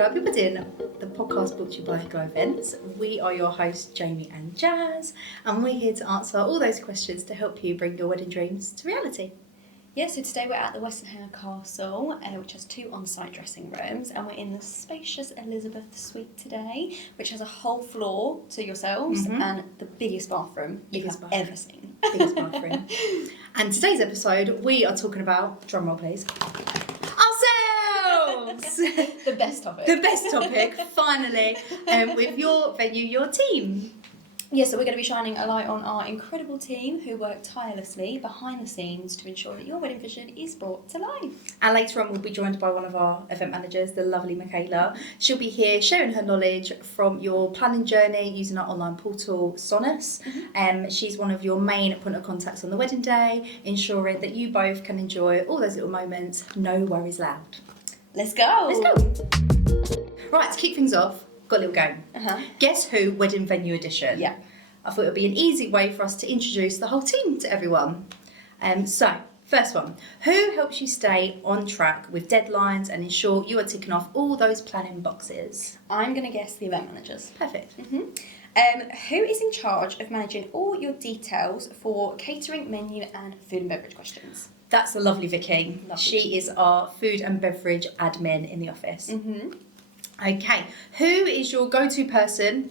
Glow Up Your Wedding, the podcast brought to you by Glow Events. We are your hosts, Jamie and Jazz, and we're here to answer all those questions to help you bring your wedding dreams to reality. Yeah, so today we're at the Westenham Castle, which has 2 on-site dressing rooms, and we're in the spacious Elizabeth suite today, which has a whole floor to yourselves and the biggest bathroom you've ever seen. Biggest bathroom. And today's episode, we are talking about, drumroll please, ourselves! The best topic. The best topic, finally, with your venue, your team. Yeah, so we're going to be shining a light on our incredible team who work tirelessly behind the scenes to ensure that your wedding vision is brought to life. And later on we'll be joined by one of our event managers, the lovely Michaela. She'll be here sharing her knowledge from your planning journey using our online portal, Sonas. She's one of your main point of contacts on the wedding day, ensuring that you both can enjoy all those little moments, no worries allowed. Let's go! Let's go! Right, to kick things off, got a little game. Guess Who Wedding Venue Edition. Yeah. I thought it would be an easy way for us to introduce the whole team to everyone. So, first one. Who helps you stay on track with deadlines and ensure you are ticking off all those planning boxes? I'm going to guess the event managers. Perfect. Who is in charge of managing all your details for catering, menu and food and beverage questions? That's the lovely Vicky. Lovely. She is our food and beverage admin in the office. Okay. Who is your go-to person,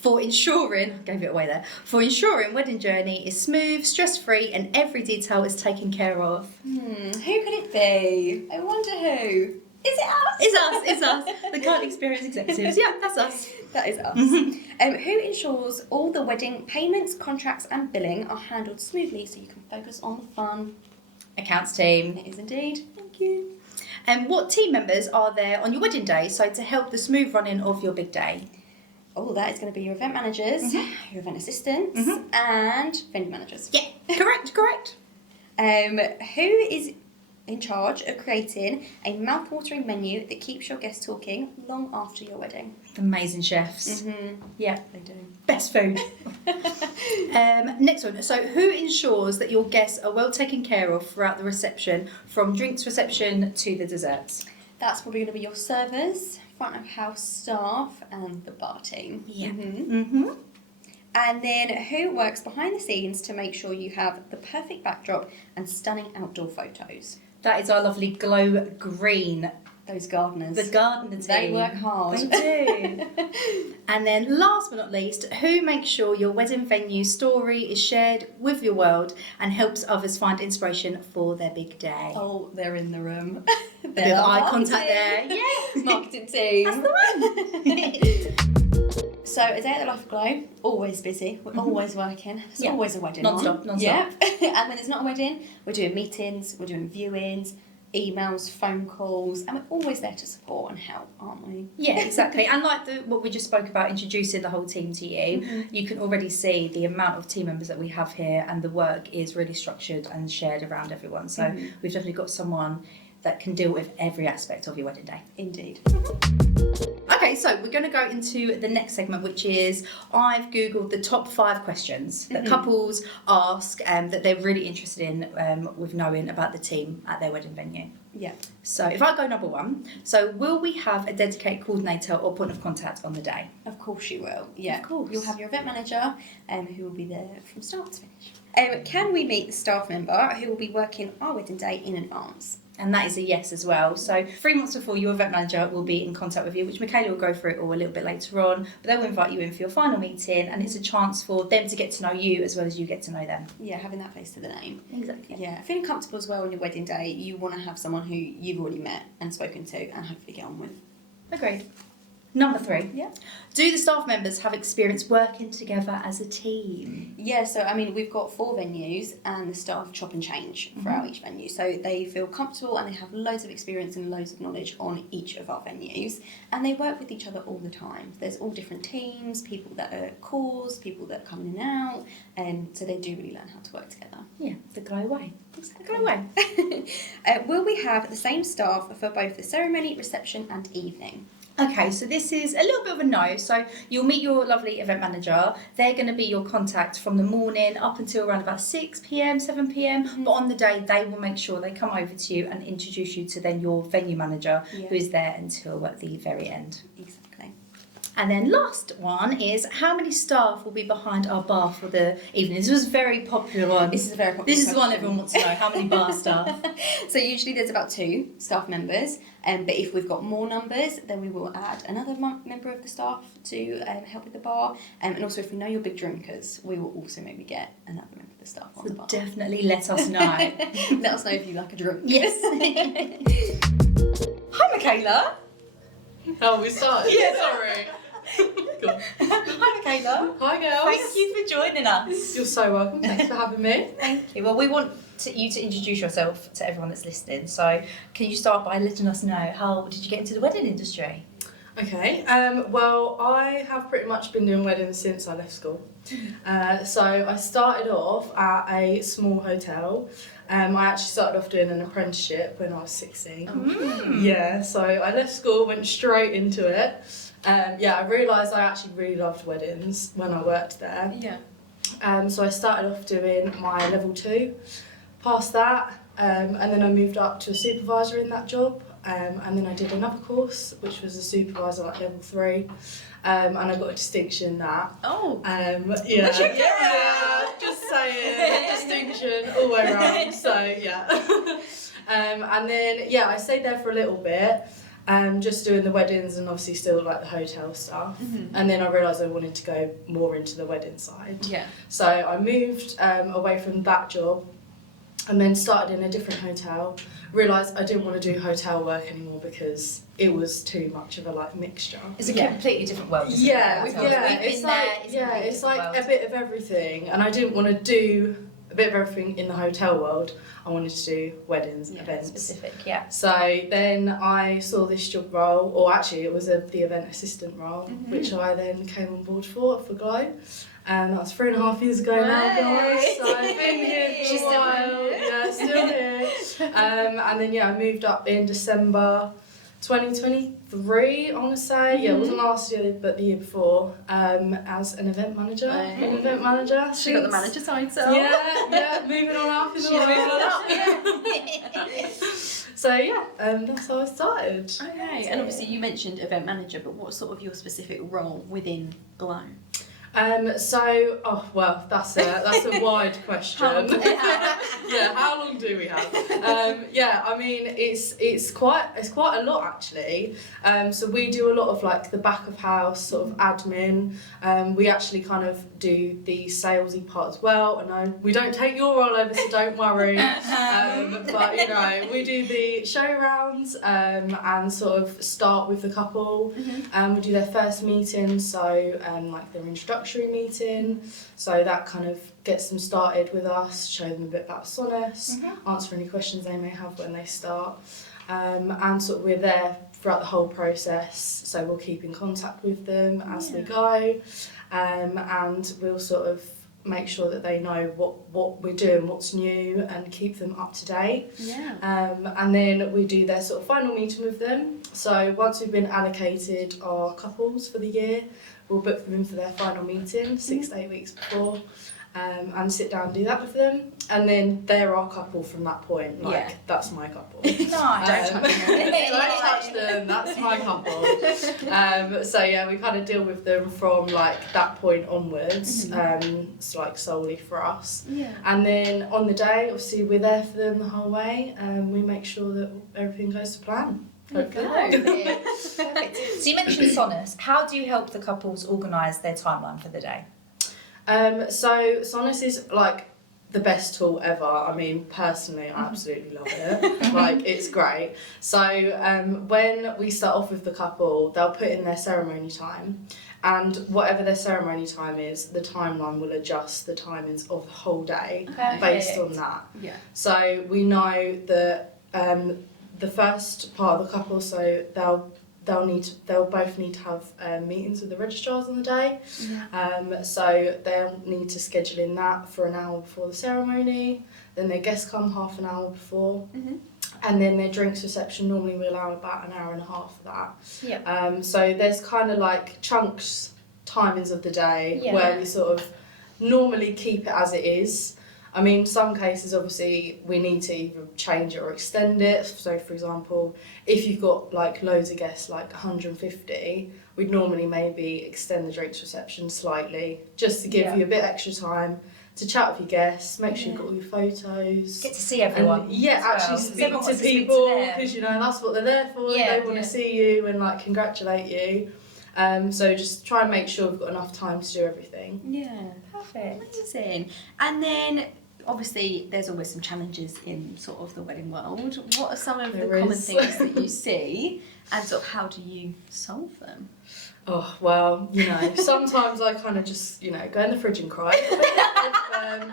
for ensuring, I gave it away there, for ensuring wedding journey is smooth, stress-free and every detail is taken care of? Who could it be? I wonder who. Is it us? It's us. The current experience executives. Yeah, that's us. That is us. Who ensures all the wedding payments, contracts and billing are handled smoothly so you can focus on the fun? Accounts team. It is indeed. Thank you. And what team members are there on your wedding day, so to help the smooth running of your big day? Oh, that is going to be your event managers, your event assistants and venue managers. Yeah, correct. Who is in charge of creating a mouth-watering menu that keeps your guests talking long after your wedding? Amazing chefs. Yeah, They do. best food. Next one. So who ensures that your guests are well taken care of throughout the reception, from drinks reception to the desserts? That's probably going to be your servers, front of house staff and the bar team. Yeah. And then who works behind the scenes to make sure you have the perfect backdrop and stunning outdoor photos? That is our lovely glow green. Those gardeners. The gardener team. They work hard. They do. And then last but not least, who makes sure your wedding venue story is shared with your world and helps others find inspiration for their big day? Oh, they're in the room. With eye contact there. Yeah. Marketing team. That's the one. So a day at the Life of Glow, always busy. We're always working. There's always a wedding Non-stop. Yeah. And when there's not a wedding, we're doing meetings, we're doing viewings, emails, phone calls, and we're always there to support and help, aren't we? Yeah, exactly. And like what we just spoke about, introducing the whole team to you, you can already see the amount of team members that we have here, and the work is really structured and shared around everyone. So we've definitely got someone that can deal with every aspect of your wedding day. Indeed. Okay, so we're going to go into the next segment, which is I've Googled the top 5 questions that couples ask that they're really interested in with knowing about the team at their wedding venue. Yeah. So if I go number 1, so will we have a dedicated coordinator or point of contact on the day? Of course you will. Yeah. Of course. You'll have your event manager who will be there from start to finish. Can we meet the staff member who will be working our wedding day in advance? And that is a yes as well. So 3 months before, your event manager will be in contact with you, which Michaela will go through it all a little bit later on, but they'll invite you in for your final meeting, and it's a chance for them to get to know you as well as you get to know them. Yeah, having that face to the name. Exactly. Yeah, feeling comfortable as well on your wedding day. You want to have someone who you've already met and spoken to and hopefully get on with. Agreed. Number 3. Yeah. Do the staff members have experience working together as a team? Yeah, so I mean, we've got 4 venues and the staff chop and change throughout each venue. So they feel comfortable and they have loads of experience and loads of knowledge on each of our venues. And they work with each other all the time. There's all different teams, people that are calls, people that come in and out. And so they do really learn how to work together. Yeah, the Glow way. Exactly. Glow way. Will we have the same staff for both the ceremony, reception and evening? Okay, so this is a little bit of a no. So you'll meet your lovely event manager. They're going to be your contact from the morning up until around about 6 p.m, 7 p.m. But on the day, they will make sure they come over to you and introduce you to then your venue manager, who is there until at the very end. Exactly. And then last one is how many staff will be behind our bar for the evening? This was a very popular one. This is a very popular This is the one question. everyone wants to know. How many bar staff? So usually there's about 2 staff members, but if we've got more numbers, then we will add another member of the staff to help with the bar. And also, if we know you're big drinkers, we will also maybe get another member of the staff on So the bar. definitely let us know. Let us know if you like a drink. Yes. Hi, Michaela. Oh, we started? Yeah. Sorry. Go on. Hi, Michaela. Hi, girls. Thank you for joining us. You're so welcome. Thanks for having me. Thank you. Well, we want you to introduce yourself to everyone that's listening. So, can you start by letting us know how did you get into the wedding industry? Okay. Well, I have pretty much been doing weddings since I left school. So I started off at a small hotel. I actually started off doing an apprenticeship when I was 16. Yeah. So I left school, went straight into it. I realised I actually really loved weddings when I worked there. Yeah. So I started off doing my level 2, passed that, and then I moved up to a supervisor in that job, and then I did another course, which was a supervisor at level 3, and I got a distinction in that. Oh. Yeah, just saying, distinction all the way around. So yeah, and then I stayed there for a little bit. Just doing the weddings and obviously still like the hotel stuff. And then I realised I wanted to go more into the wedding side. Yeah. So I moved away from that job and then started in a different hotel. Realised I didn't want to do hotel work anymore because it was too much of a like mixture. It's a completely different world. Isn't Yeah, it? it's like a bit of everything, and I didn't want to do a bit of everything in the hotel world. I wanted to do weddings, events. Specific, yeah. So then I saw this job role, or actually it was the event assistant role, which I then came on board for Glow. And that was 3.5 years ago now, guys. So I've been here for a while. Yeah, still here. And then I moved up in December 2023, I want to say. Yeah, it wasn't last year, but the year before, as an event manager. She got the manager title. Yeah, moving on up in the world. So that's how I started. Okay, and obviously you mentioned event manager, but what's sort of your specific role within Glow? That's a wide question. How long do we have? I mean, it's quite a lot actually. So we do a lot of like the back of house sort of admin. We actually kind of do the salesy part as well. And we don't take your role over, so don't worry. But we do the show rounds and sort of start with the couple. We do their first meeting, so like their introductory meeting, so that kind of gets them started with us, show them a bit about Sonas, answer any questions they may have when they start, and sort of we're there throughout the whole process, so we'll keep in contact with them as we go, and we'll sort of make sure that they know what we're doing, what's new, and keep them up to date. And then we do their sort of final meeting with them. So once we've been allocated our couples for the year, we'll book them in for their final meeting 6 to 8 weeks before, and sit down and do that with them. And then they're our couple from that point. That's my couple. No, don't touch them. Don't touch them, that's my couple. We kind of deal with them from like that point onwards. It's like solely for us. And then on the day, obviously we're there for them the whole way, and we make sure that everything goes to plan. Perfect. So you mentioned Sonas. How do you help the couples organise their timeline for the day? So Sonas is like the best tool ever. I mean, personally, I absolutely love it. Like, it's great. So when we start off with the couple, they'll put in their ceremony time, and whatever their ceremony time is, the timeline will adjust the timings of the whole day based on that. So we know that the first part of the couple, so they'll both need to have meetings with the registrars on the day. So they'll need to schedule in that for an hour before the ceremony. Then their guests come half an hour before. And then their drinks reception, normally we allow about an hour and a half for that. Yeah. So there's kind of like chunks, timings of the day Yeah. where we sort of normally keep it as it is. I mean, some cases obviously we need to either change it or extend it. So for example, if you've got like loads of guests, like 150, we'd normally maybe extend the drinks reception slightly, just to give Yeah. you a bit extra time to chat with your guests, make sure you've got all your photos. Get to see everyone. And yeah, as well, actually 'cause speak everyone to wants to speak to people, them. because you know that's what they're there for. Yeah, They want yeah. to see you and like congratulate you. So just try and make sure we've got enough time to do everything. Yeah. Perfect. Amazing. And then obviously there's always some challenges in sort of the wedding world. What are some of the There common is. things that you see, and sort of how do you solve them? Oh well, you know, sometimes I kind of just go in the fridge and cry.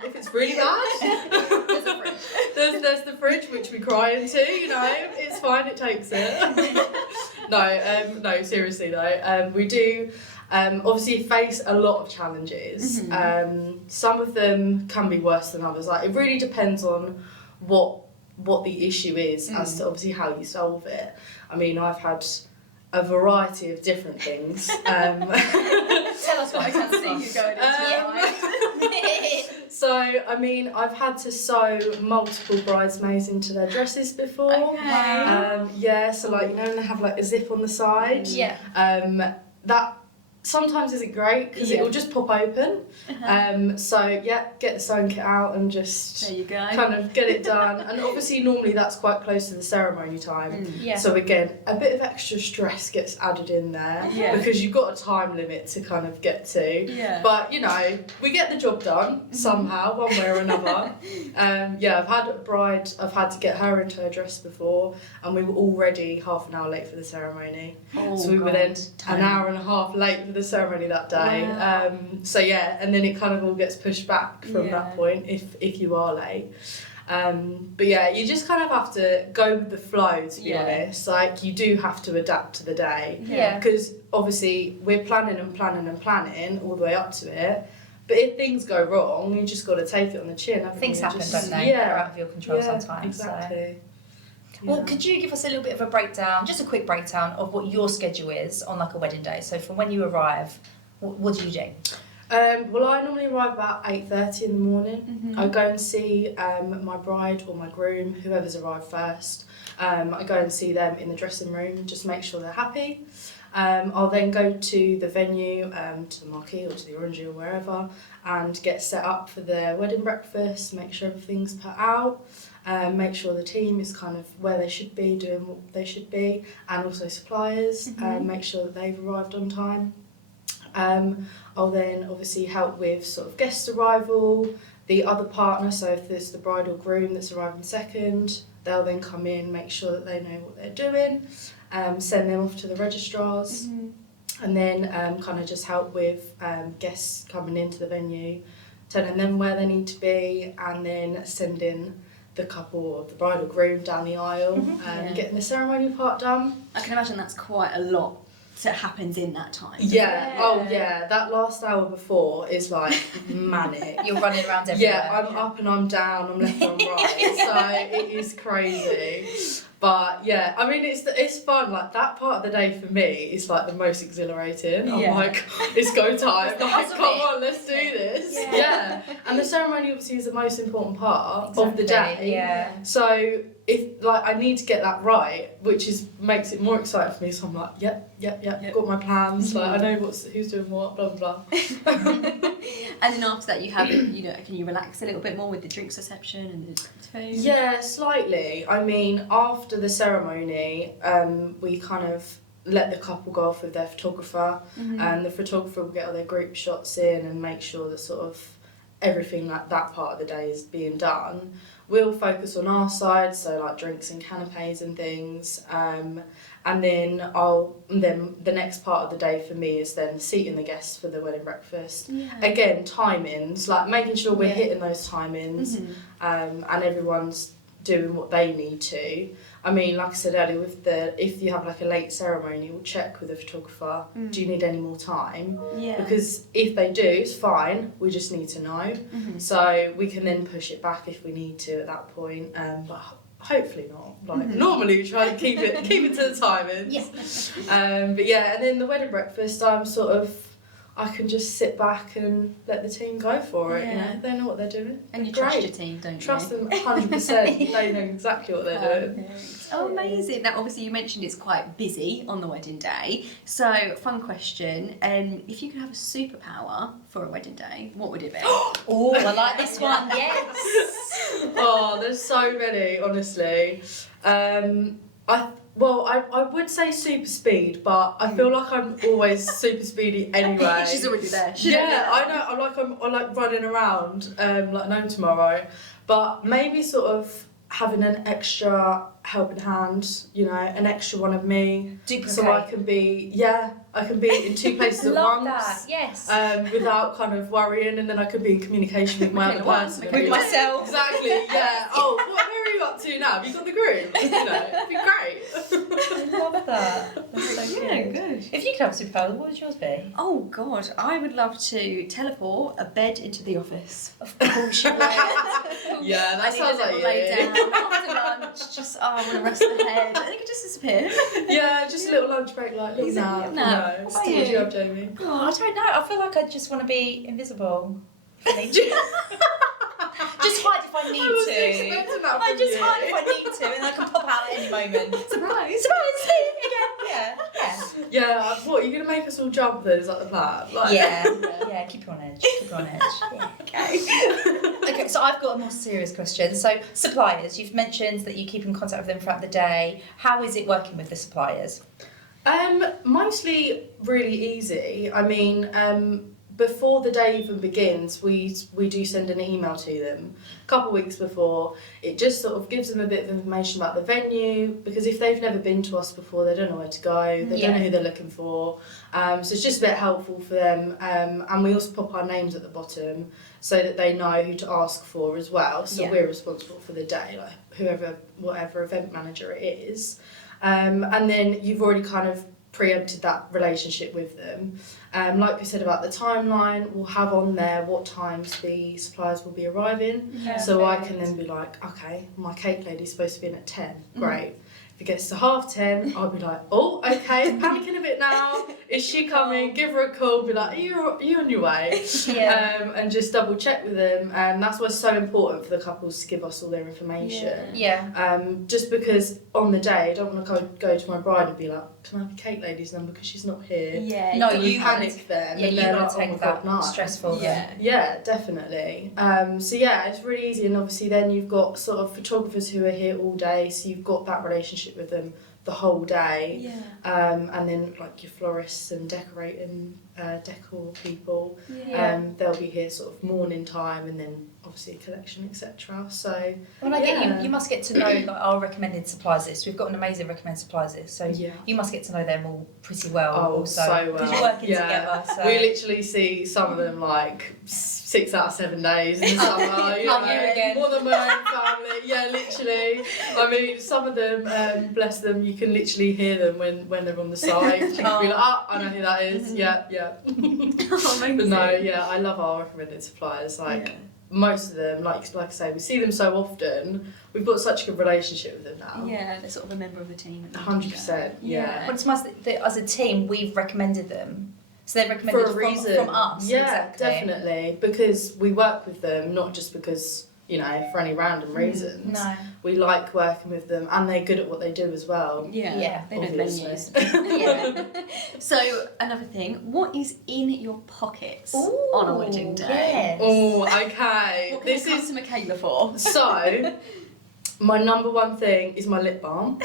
If it's really bad, There's a fridge. there's the fridge which we cry into. It's fine. It takes it. No, seriously though, we do. Obviously face a lot of challenges. Some of them can be worse than others. Like it really depends on what the issue is as to obviously how you solve it. I mean, I've had a variety of different things. Tell us what I can see you going into. So, I mean, I've had to sew multiple bridesmaids into their dresses before. Okay. Yeah, so like, when they have like a zip on the side. Yeah. That sometimes isn't great because it will just pop open. So yeah, get the sewing kit out and just There you go. kind of get it done. And obviously normally that's quite close to the ceremony time. Yeah. So again, a bit of extra stress gets added in there Yeah. because you've got a time limit to kind of get to. Yeah. But we get the job done somehow, one way or another. I've had a bride, I've had to get her into her dress before, and we were already half an hour late for the ceremony. Oh, So we were God. then an hour and a half late for the ceremony that day. Wow. And then it kind of all gets pushed back from that point if you are late. But yeah, you just kind of have to go with the flow, to be honest. Like, you do have to adapt to the day. Yeah. Because obviously we're planning all the way up to it. But if things go wrong, you just got to take it on the chin. Things happen, don't they? Yeah. They're out of your control sometimes. Exactly. Well, could you give us a little bit of a breakdown, just a quick breakdown of what your schedule is on like a wedding day? So from when you arrive, what do you do? Well, I normally arrive about 8:30 in the morning. I go and see my bride or my groom, whoever's arrived first. I go and see them in the dressing room, just make sure they're happy. I'll then go to the venue, to the marquee or to the orangery or wherever, and get set up for their wedding breakfast, make sure everything's put out, make sure the team is kind of where they should be, doing what they should be, and also suppliers, make sure that they've arrived on time. I'll then obviously help with sort of guest arrival, the other partner, so if there's the bride or groom that's arriving second, they'll then come in, make sure that they know what they're doing, send them off to the registrars, and then kind of just help with guests coming into the venue, telling them where they need to be, and then sending the couple or the bride or groom down the aisle, getting the ceremony part done. I can imagine that's quite a lot that happens in that time. Yeah. Oh yeah, that last hour before is like manic. You're running around everywhere. Yeah, I'm up and I'm down, I'm left and I'm right, so it is crazy. But yeah, I mean it's fun. Like that part of the day for me is like the most exhilarating. I'm like, it's go time. Like, come on, let's do this. Yeah. And the ceremony obviously is the most important part of the day. Yeah. So if like I need to get that right, which makes it more exciting for me. So I'm like, yep. Got my plans. Like I know who's doing what. Blah blah blah. And then after that, you have can you relax a little bit more with the drinks reception and the food? Yeah, slightly. I mean, after the ceremony, we kind of let the couple go off with their photographer, and the photographer will get all their group shots in and make sure that sort of everything like that part of the day is being done. We'll focus on our side, so like drinks and canapes and things. And then the next part of the day for me is then seating the guests for the wedding breakfast. Yeah. Again, timings, like making sure we're hitting those timings, and everyone's doing what they need to. I mean, like I said earlier, if you have like a late ceremony, we'll check with the photographer. Do you need any more time? Yeah. Because if they do, it's fine. We just need to know, so we can then push it back if we need to at that point. But hopefully not. Like normally we try and keep it to the timings. Yes. But yeah, and then the wedding breakfast, I can just sit back and let the team go for it. You know, they know what they're doing. And you They're trust great. your team, don't you? Trust them 100%. They know exactly what they're doing. Oh, amazing. Now, obviously, you mentioned it's quite busy on the wedding day. So, fun question. If you could have a superpower for a wedding day, what would it be? Oh, I like this one. Yes. Oh, there's so many, honestly. I would say super speed, but I feel like I'm always super speedy anyway. She's already there. I know. I like running around like no tomorrow, but maybe sort of having an extra helping hand, you know, an extra one of me, so I can be in two places at Love once. that. Yes. Without kind of worrying, and then I could be in communication with my other person. With myself. Exactly, yeah. Oh, where are you up to now? Have you got the groom? You know, it'd be great. I love that. That's so good. Good. If you could have a superpower, what would yours be? Oh, God. I would love to teleport a bed into the office. Of course you would. Yeah, that I need sounds a like little lay you. down after lunch. Just, I want to rest my head. I think it just disappear. Yeah, just a little lunch break, like little nap. No. No. What What about do you? you have, Jamie? Oh, I don't know. I feel like I just want to be invisible. Just hide if I need I was to. expecting that I from just you. hide if I need to, and I can pop out at any moment. Surprise. Surprise! Again. Yeah. Yeah, what, you're going to make us all jump then? Is that the plan? Like, Yeah. Keep you on edge. Keep you on edge. Yeah. Okay. Okay. So I've got a more serious question. So suppliers, you've mentioned that you keep in contact with them throughout the day. How is it working with the suppliers? Mostly really easy. I mean, before the day even begins, we do send an email to them a couple of weeks before. It just sort of gives them a bit of information about the venue, because if they've never been to us before, they don't know where to go, they don't know who they're looking for. So it's just a bit helpful for them. And we also pop our names at the bottom so that they know who to ask for as well. So we're responsible for the day, like whatever event manager it is. And then you've already kind of preempted that relationship with them. Like we said about the timeline, we'll have on there what times the suppliers will be arriving. So I can then be like, okay, my cake lady's supposed to be in at 10. Great. If it gets to 10:30, I'll be like, oh, okay, panicking a bit now. Is she coming? Give her a call. Be like, are you on your way? And just double check with them. And that's why it's so important for the couples to give us all their information. Just because on the day, I don't want to go to my bride and be like, can I have the cake lady's number because she's not here? No, You you panic them. Yeah, and you they're want like, to oh take my that God, no. stressful. Yeah, definitely. So yeah, it's really easy, and obviously then you've got sort of photographers who are here all day, so you've got that relationship with them the whole day. And then like your florists and decorating decor people, they'll be here sort of morning time, and then obviously collection, etc. So When I get you must get to know like our recommended suppliers list. We've got an amazing recommended suppliers list, so you must get to know them all pretty well. Also, so well. Because you're working together. So. We literally see some of them like 6 out of 7 days in the summer. You know, again. more than my own family. Yeah, literally. I mean, some of them, bless them, you can literally hear them when they're on the side. You can be like, oh, I know who that is. Yeah. But no, I love our recommended suppliers. Like. Most of them, like I say, we see them so often. We've got such a good relationship with them now. Yeah, they're sort of a member of the team. 100%. Yeah. But it's nice that as a team we've recommended them, so they're recommended For a reason. from us. Yeah, exactly. definitely, because we work with them, not just because for any random reasons. No. We like working with them, and they're good at what they do as well. Yeah, they know obviously. venues. So another thing, what is in your pockets on a wedding day? Yes. Oh, okay. What can This I come is to Michaela for? so. My number one thing is my lip balm.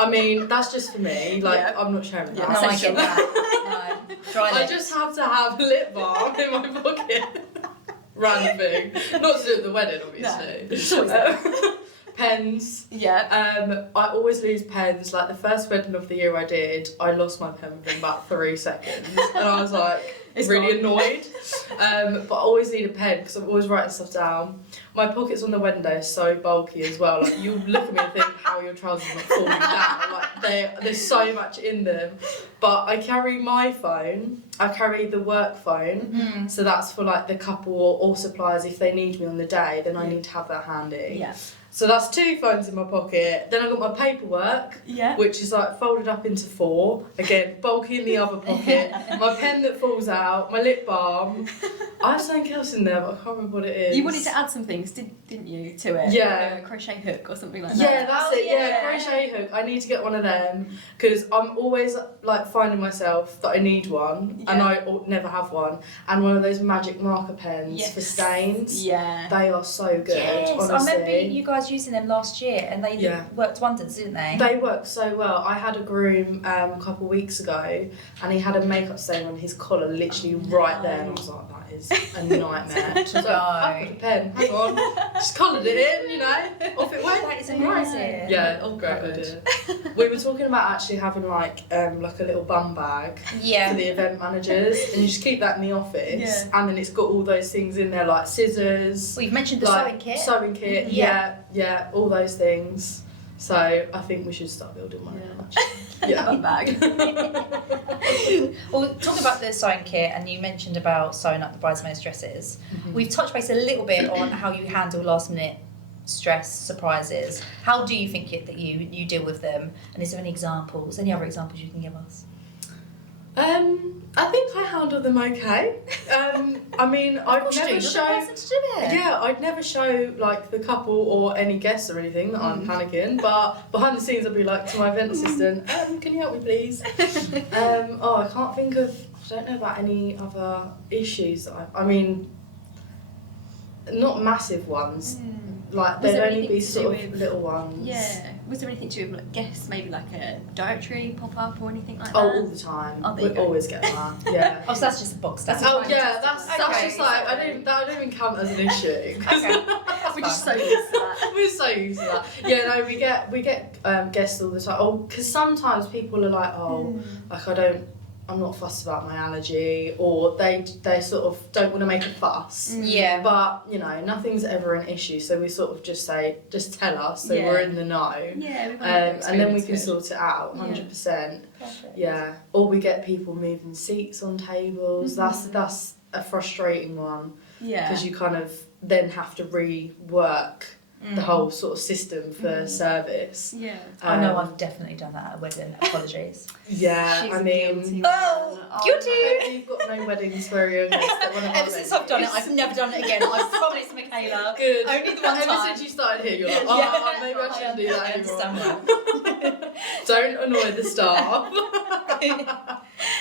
I mean, that's just for me. Like, I'm not sharing that. No, I get that. No. Dry I lips. just have to have lip balm in my pocket. Random thing. Not to do with the wedding, obviously. No. Pens. Yeah. I always lose pens. Like the first wedding of the year I did, I lost my pen within about 3 seconds. And I was like, really annoyed. But I always need a pen because I'm always writing stuff down. My pockets on the window are so bulky as well. Like you look at me and think, how are your trousers not falling down? Like there's so much in them. But I carry my phone. I carry the work phone. So that's for like the couple or suppliers if they need me on the day. Then I need to have that handy. Yeah. So that's 2 phones in my pocket. Then I've got my paperwork, which is like folded up into 4. Again, bulky in the other pocket. My pen that falls out, my lip balm. I have something else in there, but I can't remember what it is. You wanted to add some things, didn't you, to it? Yeah. Like a crochet hook or something like that. Yeah, that's it. yeah. Yeah, crochet hook. I need to get one of them because I'm always like finding myself that I need one and I never have one. And one of those magic marker pens for stains. Yeah. They are so good. Yes, honestly. I remember you guys using them last year, and they worked wonders, didn't they? They work so well. I had a groom a couple of weeks ago, and he had a makeup stain on his collar, literally right there, and I was like, that is a nightmare. So I've got a pen. Hang on, just coloured it in, you know, off it went. That is amazing. Yeah, great idea. We were talking about actually having like a little bum bag for the event managers, and you just keep that in the office, and then it's got all those things in there like scissors. Well, you've mentioned the like, sewing kit. Yeah, all those things. So I think we should start building one. Bum bag. Well, talking about the sewing kit, and you mentioned about sewing up the bridesmaids' dresses. We've touched base a little bit on how you handle last minute stress, surprises. How do you think that you deal with them? And is there any examples? Any other examples you can give us? I think I handle them okay. I mean, I'd never show. I'd never show like the couple or any guests or anything that I'm panicking. But behind the scenes, I'd be like to my event assistant, "Can you help me, please?" I can't think of. I don't know about any other issues. I mean, not massive ones. Like Was there'd there only anything be to sort do of with- little ones. Yeah. Was there anything to do with like guests, maybe like a dietary pop up or anything like that? Oh, all the time. Oh, there you We go. always get that. Yeah. Oh, so that's just a box. That's Oh yeah, that's Okay, just like that don't even count as an issue. Okay. We're just so used to that. We're so used to that. Yeah, no, we get guests all the time. Oh, because sometimes people are like, like I'm not fussed about my allergy, or they sort of don't want to make a fuss. Yeah. But you know, nothing's ever an issue, so we sort of just say, just tell us, so we're in the know. Yeah. And then we can sort it out, 100%. Perfect. Yeah. Or we get people moving seats on tables. That's a frustrating one. Yeah. Because you kind of then have to rework the whole sort of system for service. Yeah. I know I've definitely done that at a wedding. Apologies. Yeah, She's I a mean, guilty Oh, man. guilty. I hope you've got no weddings where you're against at one of our Ever since I've done it, venues. I've never done it again. I promised Michaela. Good. Only the one Ever time. since you started here, you're like, maybe I shouldn't do that I anymore. understand. Don't annoy the staff.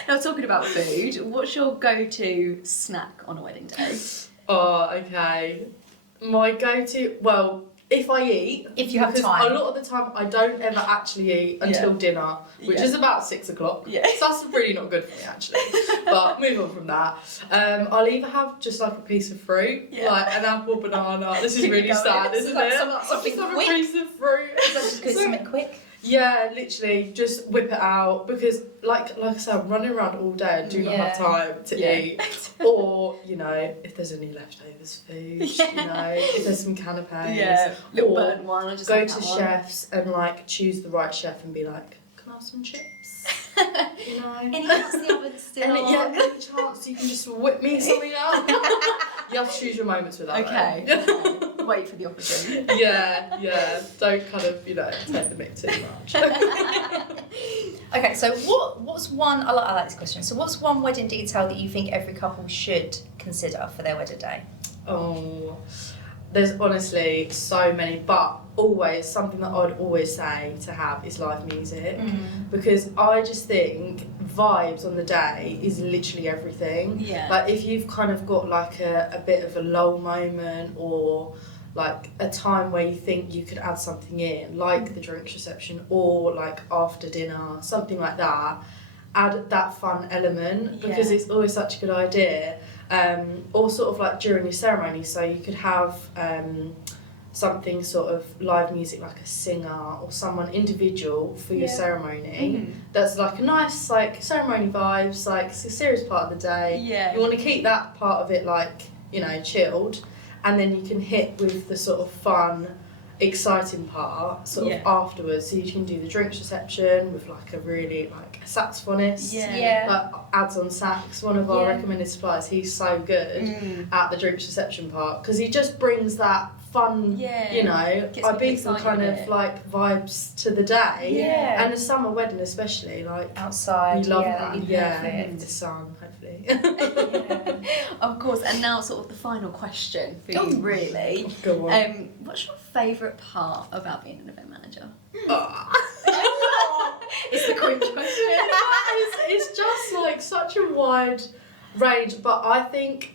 Now talking about food, what's your go-to snack on a wedding day? Oh, okay. My go-to, well, if I eat, If you have because time. a lot of the time I don't ever actually eat until dinner, which is about 6 o'clock. Yeah. So that's really not good for me actually. But move on from that. I'll either have just like a piece of fruit, like an apple, banana. This is Keep really going. sad, isn't Like it? something I'll just have a quick. piece of fruit. Because something quick. Yeah, literally, just whip it out because, like I said, I'm running around all day and do not have time to eat. Or, you know, if there's any leftovers food, you know, if there's some canapes. Little Or burnt one. I'll just go have to that one. chefs and, like, choose the right chef and be like, can I have some chips? You know? Any chance the oven's still on? Any chance you can just whip me something up? You have to choose your moments with that. Okay. though. Wait for the opportunity. Yeah. Don't kind of, you know, take the mick too much. Okay, so what's one? I like this question. So what's one wedding detail that you think every couple should consider for their wedding day? Oh, there's honestly so many, but always something that I'd always say to have is live music, because I just think vibes on the day is literally everything. Yeah. Like if you've kind of got like a bit of a lull moment, or like a time where you think you could add something in, like the drinks reception or like after dinner, something like that, add that fun element, because it's always such a good idea. Or sort of like during your ceremony, so you could have something sort of live music, like a singer or someone individual for your ceremony. That's like a nice like ceremony vibes, like it's a serious part of the day. Yeah. You want to keep that part of it like, you know, chilled, and then you can hit with the sort of fun, exciting part sort of afterwards. So you can do the drinks reception with like a really like a saxophonist. Like adds on sax, one of our recommended suppliers. He's so good at the drinks reception part because he just brings that fun, you know, Ibiza kind of like vibes to the day. And a summer wedding especially, like outside. We love that. Perfect. With the sun, hopefully. Of course. And now sort of the final question for you, really. Go on. What's your favourite part about being an event manager? It's the cringe question. It's just like such a wide range, but I think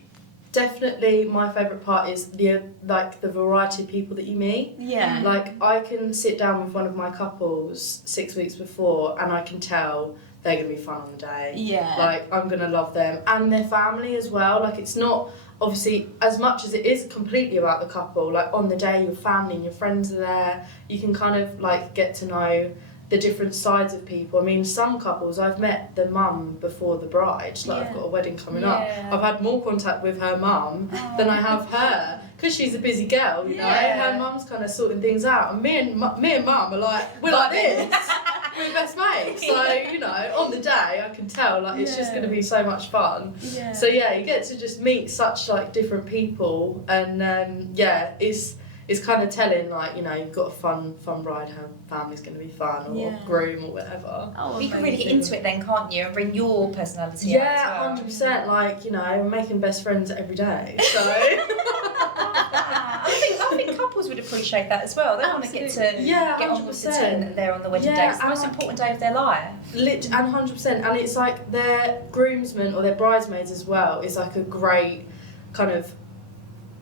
definitely my favourite part is the variety of people that you meet. Like I can sit down with one of my couples 6 weeks before and I can tell they're going to be fun on the day. Like I'm going to love them and their family as well. Like it's not obviously as much as it is completely about the couple, like on the day your family and your friends are there, you can kind of like get to know the different sides of people. I mean, some couples, I've met the mum before the bride, like I've got a wedding coming up. I've had more contact with her mum than I have her, because she's a busy girl, you know. Her mum's kind of sorting things out, and me and mum are like, we're like this. We're best mates. So, you know, on the day, I can tell, like, it's just going to be so much fun. So, yeah, you get to just meet such, like, different people, and, it's kind of telling, like, you know, you've got a fun bride, her family's going to be fun, or groom, or whatever. You can really get into it then, can't you, and bring your personality out as well. 100%, like, you know, we're making best friends every day, so... I think couples would appreciate that as well. They want to get on with the team that they're on the wedding day. It's the most important day of their life. And 100%, and it's like their groomsmen or their bridesmaids as well is like a great kind of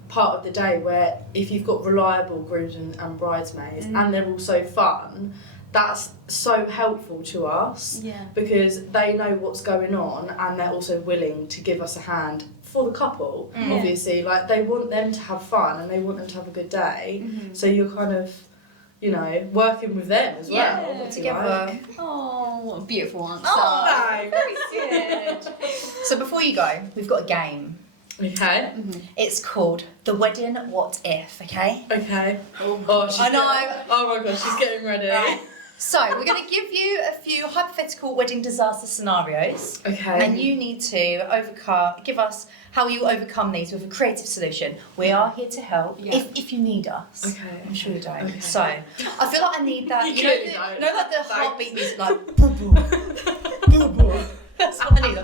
part of the day where if you've got reliable groomsmen and bridesmaids and they're also fun, that's so helpful to us because they know what's going on and they're also willing to give us a hand for the couple, obviously. Like, they want them to have fun and they want them to have a good day. So you're kind of, you know, working with them as well. Together. Oh, what a beautiful answer. Oh, very good. So before you go, we've got a game. Okay. It's called The Wedding What If, okay? Okay. I know. Oh my gosh, she's getting ready. Right. So, we're going to give you a few hypothetical wedding disaster scenarios. Okay. And you need to give us how you overcome these with a creative solution. We are here to help if you need us. Okay. I'm sure you don't. Okay. So, I feel like I need that. You know, like the heartbeat music, like... That's what I need.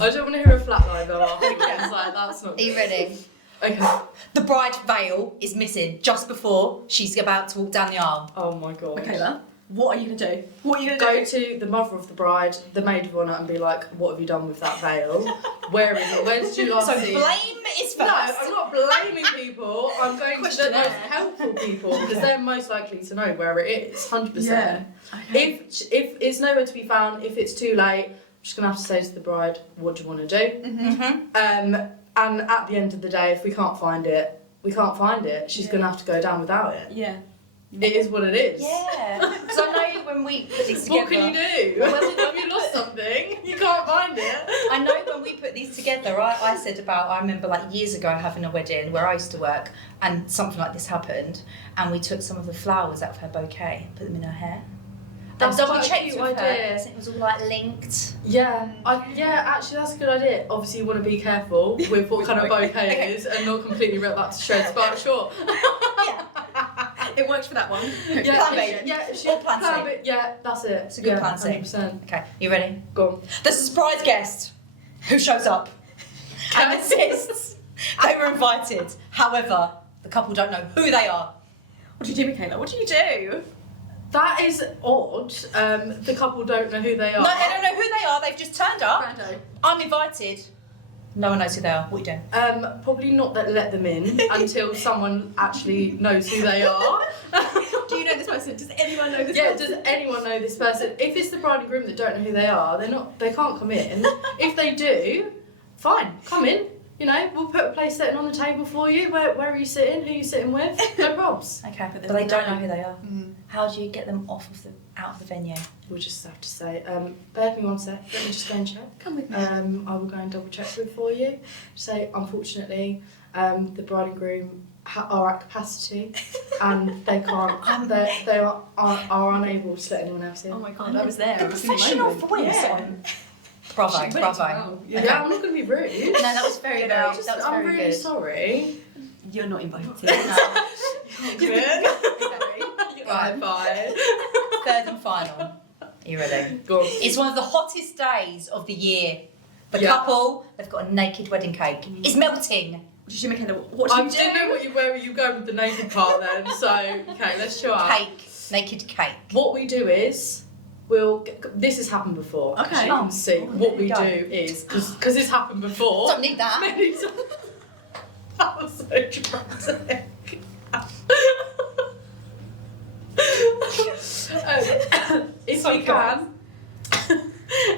I don't want to hear a flat line though afterwards. Like, that's not Are you ready? Okay. The bride's veil is missing just before she's about to walk down the aisle. Oh my god. Michaela, what are you going to do? What are you going Go to do? to the mother of the bride, the maid of honour, and be like, what have you done with that veil? Where is it? Where did you last So see it? blame is first. No, I'm not blaming people. I'm going to the most helpful people because they're most likely to know where it is. 100%. Yeah. Okay. If it's nowhere to be found, if it's too late, I'm just gonna have to say to the bride, what do you want to do? And at the end of the day, if we can't find it, we can't find it. She's gonna have to go down without it. Yeah. It is what it is. Yeah. Because I know when we put these together... What can you do? Have you lost something? You can't find it. I know when we put these together, I said I remember like years ago having a wedding where I used to work and something like this happened and we took some of the flowers out of her bouquet, put them in her hair. That's double quite a checked cute with idea. her. It was all like linked. Yeah, actually that's a good idea. Obviously you want to be careful with what kind of bouquet it is and not completely rip that to shreds, but sure. It works for that one. Plan B. Yeah, Plan C. Yeah, that's it. It's a good plan C. 100%. Okay, you ready? Go on. The surprise guest who shows up and insists they were invited. However, the couple don't know who they are. What do you do, Michaela? What do you do? That is odd. The couple don't know who they are. No, they don't know who they are. They've just turned up. Brando. I'm invited. No one knows who they are. What are you doing? Probably not let them in until someone actually knows who they are. Do you know this person? Does anyone know this Yeah, person? does anyone know this person? If it's the bride and groom that don't know who they are, they can't come in. If they do, fine, come in. you know, we'll put a place setting on the table for you. Where are you sitting? Who are you sitting with? No probs. Okay, but they don't know who they are. Mm. How do you get them out of the venue? We'll just have to say, bear with me one sec. Let me just go and check. Come with me. I will go and double check with for you. Say, unfortunately, the bride and groom are at capacity, and they can't. They are unable to let anyone else in. Oh my god, I was there. The professional voice on. Bravo, bravo. Yeah, I'm not going to be rude. No, that was very good. That was I'm very really good. sorry. You're not invited. Good. Right. Bye. Third and final. Are you ready? Go on. It's one of the hottest days of the year. The Yeah. couple, they've got a naked wedding cake. It's melting. Michaela, what do I you do? didn't know where you go with the naked part then, so okay, let's try. Cake. Naked cake. What we do is, this has happened before. Okay. As you can see, what we there do you go. is, because this happened before. Don't need that. Many times. That was so dramatic.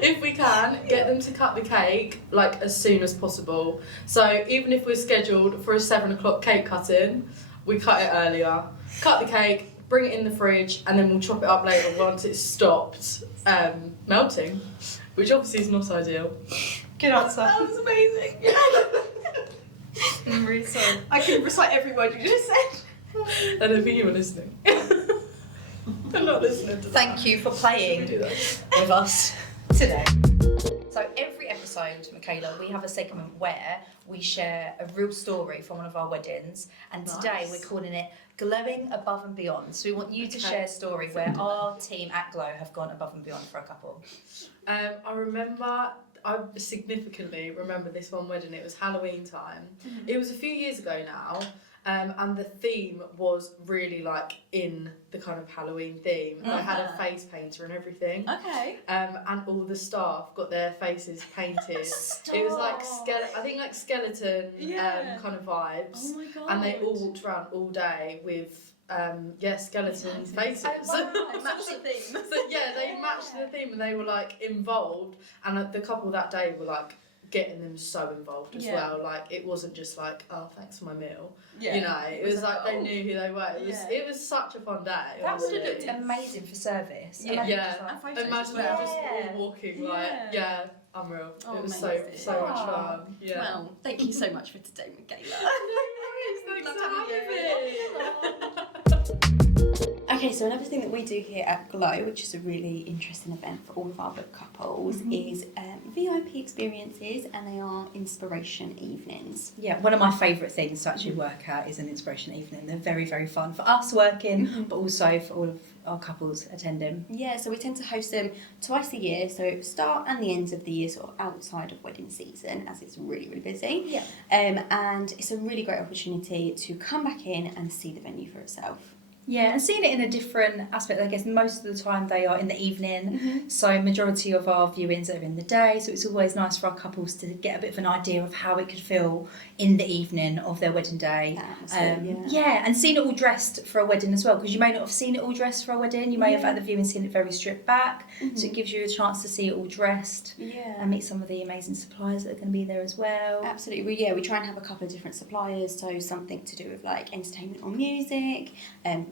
If we can, get them to cut the cake like as soon as possible. So even if we're scheduled for a 7 o'clock cake cutting, we cut it earlier. Cut the cake, bring it in the fridge, and then we'll chop it up later once it's stopped melting, which obviously is not ideal. Good answer. That was amazing. I'm really sorry. I can recite every word you just said. I don't think you were listening. I'm not listening to that. Thank you for playing Do that. with us today. So every episode, Michaela, we have a segment where we share a real story from one of our weddings, and today Nice. we're calling it Glowing Above and Beyond. So we want you to share a story where our team at Glow have gone above and beyond for a couple. I significantly remember this one wedding. It was Halloween time. Mm-hmm. It was a few years ago now, and the theme was really like in the kind of Halloween theme. They had a face painter and everything. Okay. And all the staff got their faces painted. Stop. It was like skeleton Yeah. kind of vibes. Oh my god. And they all walked around all day with skeleton faces. Oh, wow. They match the theme. So yeah, they matched the theme and they were like involved, and the couple that day were like getting them so involved as Yeah. well. Like it wasn't just like, oh, thanks for my meal. Yeah. You know, it was like they oh. knew who they were. It was such a fun day. That would have honestly. looked amazing for service. Yeah. Imagine Yeah. just like- And photos Imagine as them well. just Yeah. all walking like, Yeah. unreal. Oh, it was amazing. so much Oh. fun. Yeah. Well, thank you so much for today, Michaela. Thanks Love for having having me. Okay, so another thing that we do here at Glow, which is a really interesting event for all of our book couples, is VIP experiences, and they are inspiration evenings. Yeah, one of my favourite things to actually work at is an inspiration evening. They're very, very fun for us working, but also for all of our couples attending. Yeah, so we tend to host them twice a year, so start and the ends of the year, sort of outside of wedding season, as it's really, really busy. Yeah. And it's a really great opportunity to come back in and see the venue for itself. Yeah, and seeing it in a different aspect, I guess most of the time they are in the evening, so majority of our viewings are in the day, so it's always nice for our couples to get a bit of an idea of how it could feel in the evening of their wedding day. Yeah, and seeing it all dressed for a wedding as well, because you may not have seen it all dressed for a wedding, you may have at the viewing seen it very stripped back, so it gives you a chance to see it all dressed and meet some of the amazing suppliers that are going to be there as well. Absolutely, we try and have a couple of different suppliers, so something to do with like entertainment or music,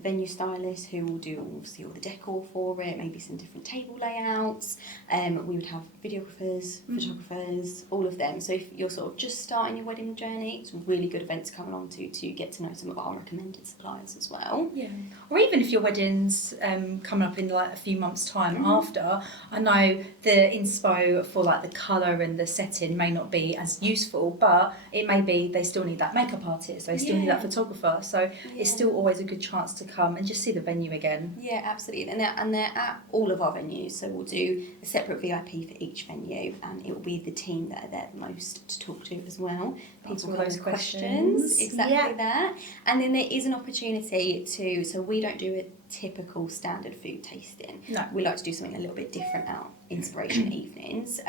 venue stylists who will do obviously all the decor for it, maybe some different table layouts. We would have videographers, photographers, all of them. So if you're sort of just starting your wedding journey, it's a really good event to come along to get to know some of our recommended suppliers as well. Yeah, or even if your wedding's coming up in like a few months' time after, I know the inspo for like the colour and the setting may not be as useful, but it may be they still need that makeup artist, they still need that photographer, so it's still always a good chance to come and just see the venue again. Yeah, absolutely, and they're at all of our venues, so we'll do a separate VIP for each venue, and it will be the team that are there the most to talk to as well. Answer People all come those with questions, exactly Yeah. that. And then there is an opportunity to, so we don't do a typical standard food tasting. No. We like to do something a little bit different out inspiration evenings.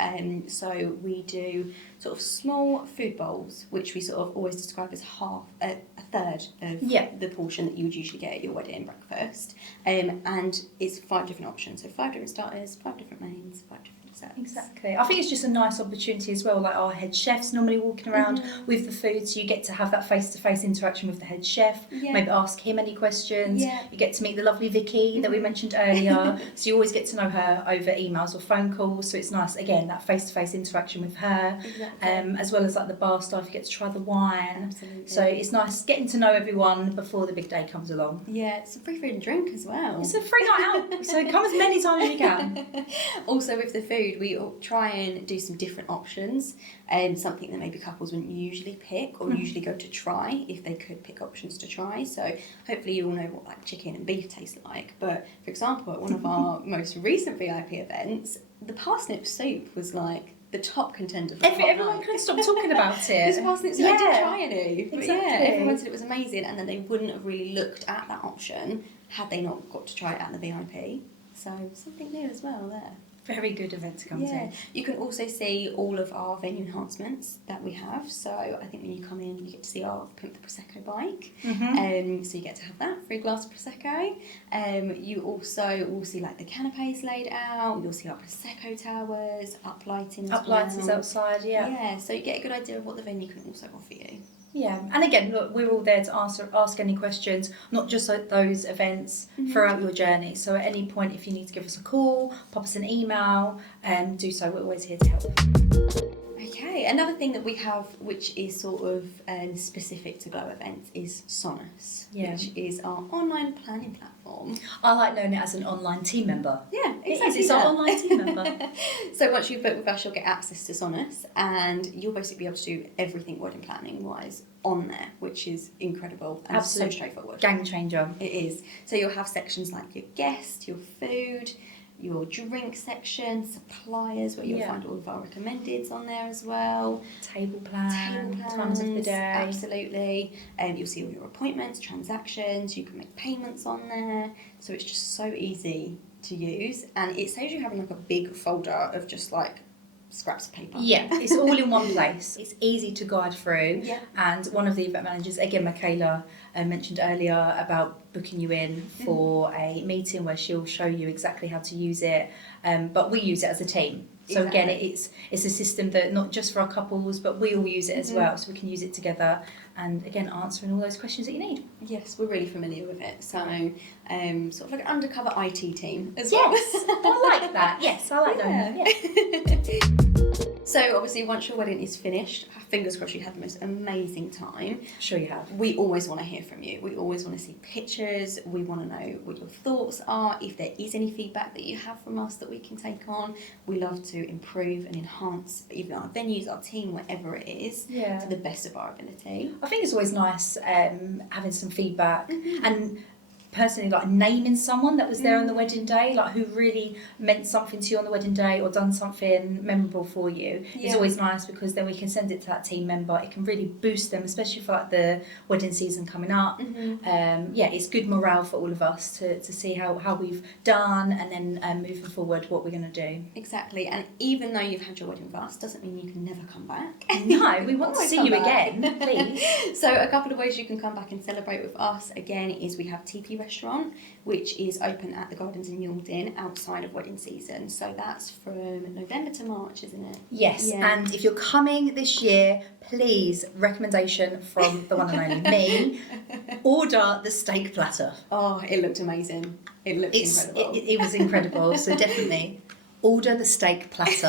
So we do sort of small food bowls, which we sort of always describe as a third of the portion that you would usually get at your wedding breakfast. And it's 5 different options, so 5 different starters, 5 different mains, 5 different Exactly. I think it's just a nice opportunity as well. Like our head chef's normally walking around with the food, so you get to have that face-to-face interaction with the head chef. Yeah. Maybe ask him any questions. Yeah. You get to meet the lovely Vicky that we mentioned earlier. So you always get to know her over emails or phone calls. So it's nice, again, that face-to-face interaction with her. Exactly. As well as like the bar staff, you get to try the wine. Absolutely. So it's nice getting to know everyone before the big day comes along. Yeah, it's a free food and drink as well. It's a free night out, so come as many times as you can. Also with the food, we try and do some different options, and something that maybe couples wouldn't usually pick or usually go to try if they could pick options to try. So hopefully you all know what like chicken and beef taste like. But for example, at one of our most recent VIP events, the parsnip soup was like the top contender for Everyone couldn't stop talking about it. This parsnip soup, I didn't try any. But Exactly. yeah, everyone said it was amazing, and then they wouldn't have really looked at that option had they not got to try it at the VIP. So something new as well there. Very good event to come Yeah, to. you can also see all of our venue enhancements that we have. So I think when you come in, you get to see our Pimp the Prosecco bike. So you get to have that, free glass of Prosecco. You also will see like the canapes laid out. You'll see our Prosecco towers, up lighting as well. Uplighters outside, yeah. Yeah, so you get a good idea of what the venue can also offer you. Yeah, and again, look, we're all there to ask any questions, not just at those events, throughout your journey. So at any point, if you need to give us a call, pop us an email, do so. We're always here to help. Okay, another thing that we have, which is sort of specific to Glow events, is Sonas, which is our online planning platform. I like knowing it as an online team member. Yeah, Exactly. It's our online team member. So once you've booked with us, you'll get access to Sonas, and you'll basically be able to do everything wedding planning wise on there, which is incredible and Absolute so straightforward. Game changer. It is. So you'll have sections like your guest, your food, your drink section, suppliers, where you'll find all of our recommendeds on there as well. Table plan, times of the day. Absolutely. You'll see all your appointments, transactions. You can make payments on there. So it's just so easy to use, and it saves you having like a big folder of just like scraps of paper. Yeah, it's all in one place. It's easy to guide through. Yeah. And one of the event managers, again, Michaela, mentioned earlier about booking you in for a meeting where she'll show you exactly how to use it. But we use it as a team. So again, it's a system that not just for our couples, but we all use it as well. So we can use it together, and again, answering all those questions that you need. Yes, we're really familiar with it. So sort of like an undercover IT team as well. Yes, I like that. Yes, I like that. Yeah. So obviously once your wedding is finished, fingers crossed you had the most amazing time. Sure you have. We always want to hear from you. We always want to see pictures. We want to know what your thoughts are. If there is any feedback that you have from us that we can take on, we love to improve and enhance even our venues, our team, whatever it is, Yeah. to the best of our ability. I think it's always nice having some feedback and personally like naming someone that was there on the wedding day, like who really meant something to you on the wedding day or done something memorable for you. It's always nice because then we can send it to that team member. It can really boost them, especially for like the wedding season coming up. It's good morale for all of us to see how we've done, and then moving forward what we're going to do. Exactly, and even though you've had your wedding with us, doesn't mean you can never come back. No, we want to Always see come you back. again, please. So a couple of ways you can come back and celebrate with us again is we have TP Restaurant, which is open at the Gardens in Yaldin outside of wedding season. So that's from November to March, isn't it? Yes, Yeah. and if you're coming this year, please, recommendation from the one and only me, order the steak platter. Oh, it looked amazing. It looked incredible. It was incredible, so definitely order the steak platter.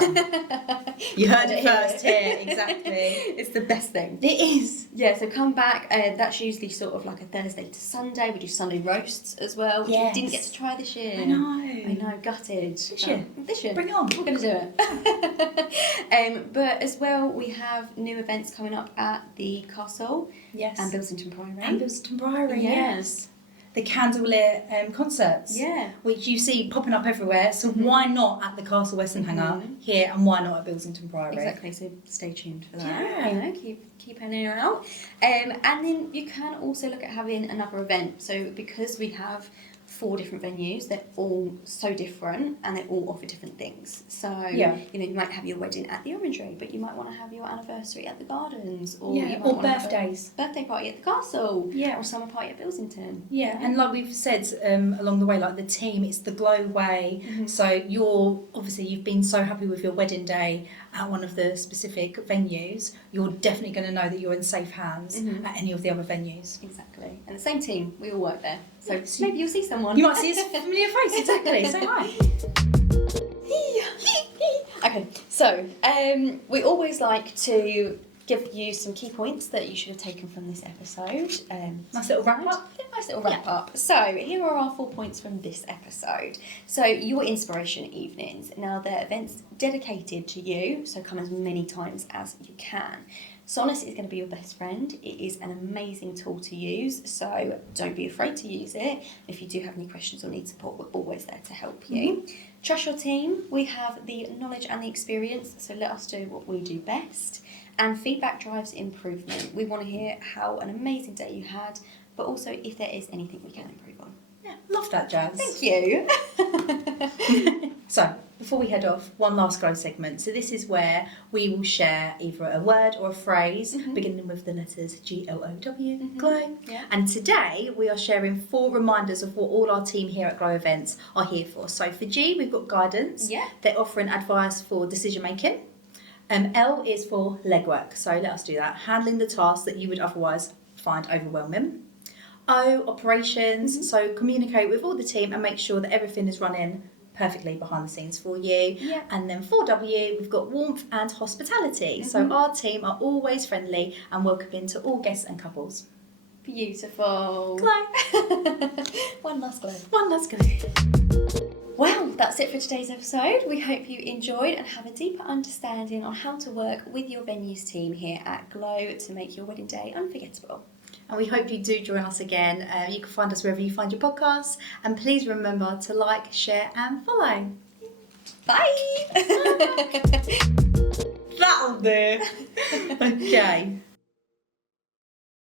You heard it first here, exactly. It's the best thing. It is. Yeah, so come back. That's usually sort of like a Thursday to Sunday. We do Sunday roasts as well, which Yes. we didn't get to try this year. I know. I know, gutted. This year. This year. Bring it on. We're going to do it. But as well, we have new events coming up at the Castle Yes. and Bilsington Priory. And Bilsington Priory, Yeah. yes. The candlelit concerts. Yeah. Which you see popping up everywhere, so why not at the Castle Western Hangar here, and why not at Bilsington Priory? Exactly, so stay tuned for that. Yeah. You know, keep an ear out. And then you can also look at having another event. So because we have 4 different venues. They're all so different and they all offer different things. So, you might have your wedding at the Orangery, but you might want to have your anniversary at the Gardens, or you might want birthdays. To have a birthday party at the Castle, or summer party at Bilsington. Yeah, and like we've said along the way, like the team, it's the Glow way. So you've been so happy with your wedding day at one of the specific venues, you're definitely going to know that you're in safe hands at any of the other venues. Exactly. And the same team, we all work there. So maybe you'll see someone. You might see a familiar face, exactly. Say hi. Okay, so we always like to give you some key points that you should have taken from this episode. Nice little wrap up. Yeah, nice little wrap up. So here are our 4 points from this episode. So your inspiration evenings. Now they're events dedicated to you, so come as many times as you can. Sonas is going to be your best friend. It is an amazing tool to use, so don't be afraid to use it. If you do have any questions or need support, we're always there to help you. Trust your team. We have the knowledge and the experience, so let us do what we do best. And feedback drives improvement. We want to hear how an amazing day you had, but also if there is anything we can improve on. Yeah, love that, Jazz. Thank you. So, before we head off, one last Glow segment. So this is where we will share either a word or a phrase beginning with the letters GLOW, Glow. Yeah. And today we are sharing 4 reminders of what all our team here at Glow events are here for. So for G, we've got guidance. Yeah. They're offering advice for decision making. L is for legwork. So let us do that. Handling the tasks that you would otherwise find overwhelming. O, operations. So communicate with all the team and make sure that everything is running perfectly behind the scenes for you. Yeah. And then for W, we've got warmth and hospitality. So our team are always friendly and welcoming to all guests and couples. Beautiful. Glow. One last glow. One last go. Well, that's it for today's episode. We hope you enjoyed and have a deeper understanding on how to work with your venues team here at Glow to make your wedding day unforgettable. And we hope you do join us again. You can find us wherever you find your podcasts. And please remember to like, share and follow. Bye! That'll do. Okay.